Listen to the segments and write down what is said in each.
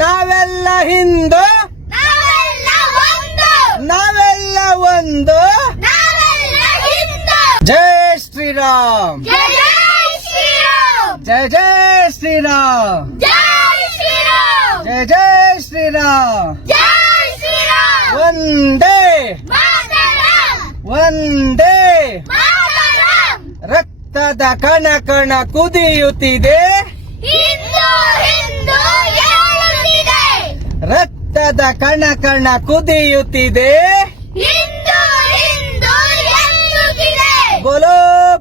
ನಾವೆಲ್ಲ ಹಿಂದೂ, ನಾವೆಲ್ಲ ಒಂದು. ಜೈ ಶ್ರೀರಾಮ್, ಜೈ ಜೈ ಶ್ರೀರಾಮ್, ಜೈ ಜೈ ಶ್ರೀರಾಮ್. ಒಂದೇ ಒಂದೇ ರಕ್ತದ ಕಣ ಕಣ ಕುದಿಯುತ್ತಿದೆ, ರಕ್ತದ ಕಣ ಕಣ ಕುದಿಯುತ್ತಿದೆ. ಬೋಲೋ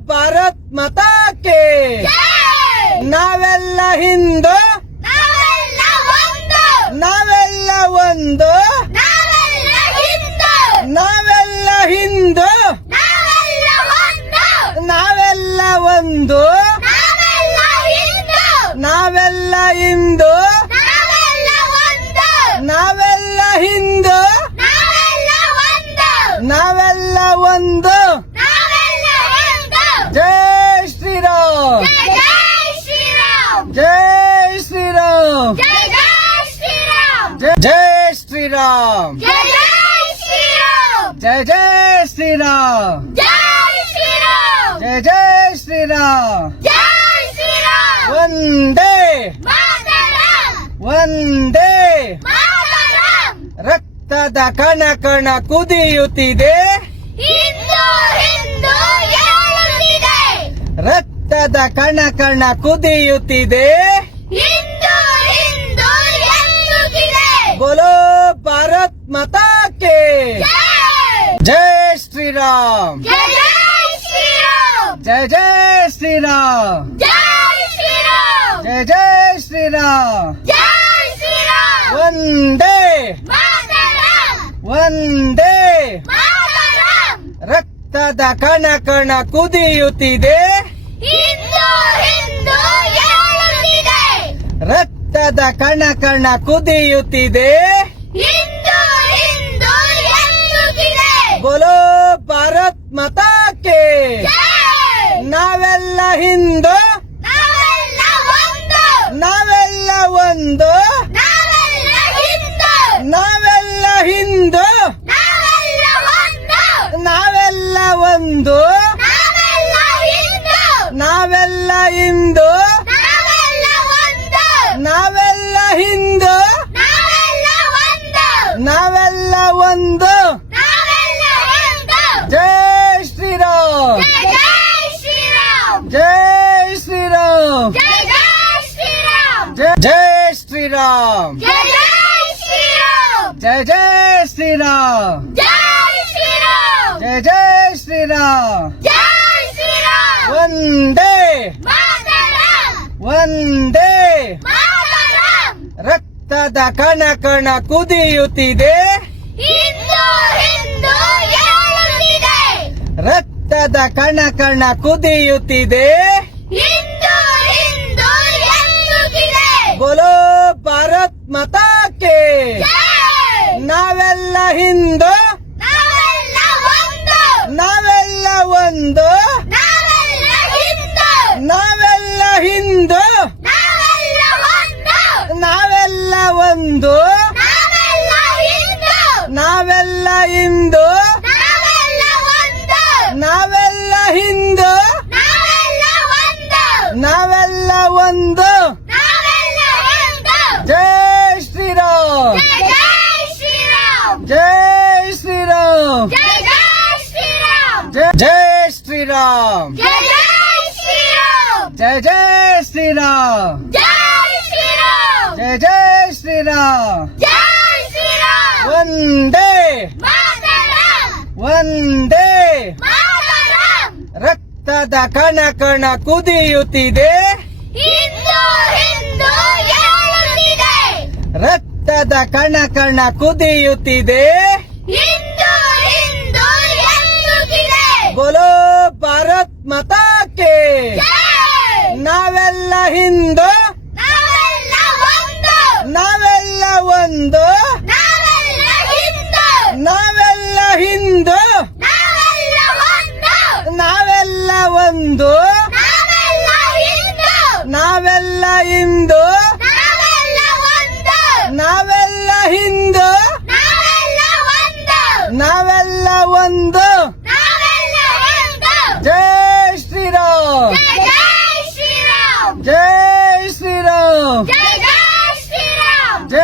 ಭಾರತ್ ಮಾತಾ ಕೇ. ನಾವೆಲ್ಲ ಹಿಂದೂ, ನಾವೆಲ್ಲ ಒಂದು. ನಾವೆಲ್ಲ ಹಿಂದೂ, ನಾವೆಲ್ಲ ಒಂದು. ನಾವೆಲ್ಲ ಹಿಂದೂ, ನಾವೆಲ್ಲ ಹಿಂದೂ, ನಾವೆಲ್ಲ ಒಂದು. ಜೈ ಶ್ರೀರಾಮ್, ಜೈ ಶ್ರೀರಾಮ್, ಜೈ ಶ್ರೀರಾಮ್, ಜೈ ಜೈ ಶ್ರೀರಾಮ್, ಜೈ ಜೈ ಶ್ರೀರಾಮ್. ಒಂದೇ ಒಂದೇ ರಕ್ತದ ಕಣ ಕಣ ಕುದಿಯುತ್ತಿದೆ, ರಕ್ತದ ಕಣ ಕಣ ಕುದಿಯುತ್ತಿದೆ. ಬೋಲೋ ಭಾರತ್ ಮಾತಾ ಕೇ. ಜೈ ಶ್ರೀರಾಮ್, ಜೈ ಜೈ ಶ್ರೀರಾಮ್, ಜೈ ಜೈ ಶ್ರೀರಾಮ್. ಒಂದೇ ಒಂದೇ ರಕ್ತದ ಕಣ ಕಣ ಕುದಿಯುತ್ತಿದೆ, ರಕ್ತದ ಕಣ ಕಣ ಕುದಿಯುತ್ತಿದೆ. ಬೋಲೋ ಭಾರತ್ ಮಾತಾ ಕೇ. ನಾವೆಲ್ಲ ಹಿಂದೂ, ನಾವೆಲ್ಲ ಒಂದು. ನಾವೆಲ್ಲ ಹಿಂದೂ, ನಾವೆಲ್ಲ ಒಂದು. ನಾವೆಲ್ಲ ಹಿಂದೂ, ನಾವೆಲ್ಲ ಹಿಂದೂ, ನಾವೆಲ್ಲ ಒಂದು. ಜೈ ಶ್ರೀರಾಮ್, ಜೈ ಶ್ರೀರಾಮ್, ಜೈ ಶ್ರೀರಾಮ್, ಜೈ ಜೈ ಶ್ರೀರಾಮ್, ಜೈ ಜೈ ಶ್ರೀರಾಮ್. ಒಂದೇ ಒಂದೇ ರಕ್ತದ ಕಣ ಕಣ ಕುದಿಯುತ್ತಿದೆ, ರಕ್ತದ ಕಣ ಕಣ ಕುದಿಯುತ್ತಿದೆ. ಬೋಲೋ ಭಾರತ್ ಮಾತಾ ಕೇ. ನಾವೆಲ್ಲ ಹಿಂದೂ, ನಾವೆಲ್ಲ ಒಂದು. ನಾವೆಲ್ಲ ಹಿಂದೂ, ನಾವೆಲ್ಲ ಒಂದು. ನಾವೆಲ್ಲ ಹಿಂದೂ, ನಾವೆಲ್ಲ ಹಿಂದೂ, ನಾವೆಲ್ಲ ಒಂದು. ಜೈ ಶ್ರೀರಾಮ್, ಜೈ ಶ್ರೀರಾಮ್, ಜೈ ಶ್ರೀರಾಮ್, ಜೈ ಜೈ ಶ್ರೀರಾಮ್, ಜೈ ಜೈ ಶ್ರೀರಾಮ್. ಒಂದೇ ಒಂದೇ ರಕ್ತದ ಕಣ ಕಣ ಕುದಿಯುತ್ತಿದೆ, ರಕ್ತದ ಕಣ ಕಣ ಕುದಿಯುತ್ತಿದೆ. ಬೋಲೋ ಭಾರತ್ ಮಾತಾ ಕೇ. ನಾವೆಲ್ಲ ಹಿಂದೂ, ನಾವೆಲ್ಲ ಒಂದು. ನಾವೆಲ್ಲ ಹಿಂದೂ, ನಾವೆಲ್ಲ ಒಂದು. ನಾವೆಲ್ಲ ಹಿಂದೂ, ನಾವೆಲ್ಲ ಒಂದು ನಾವೆಲ್ಲ ಒಂದು. ಜೈ ಶ್ರೀರಾಮ್ ಜೈ ಶ್ರೀರಾಮ್. ಜೈ ಶ್ರೀರಾಮ್ ಜೈ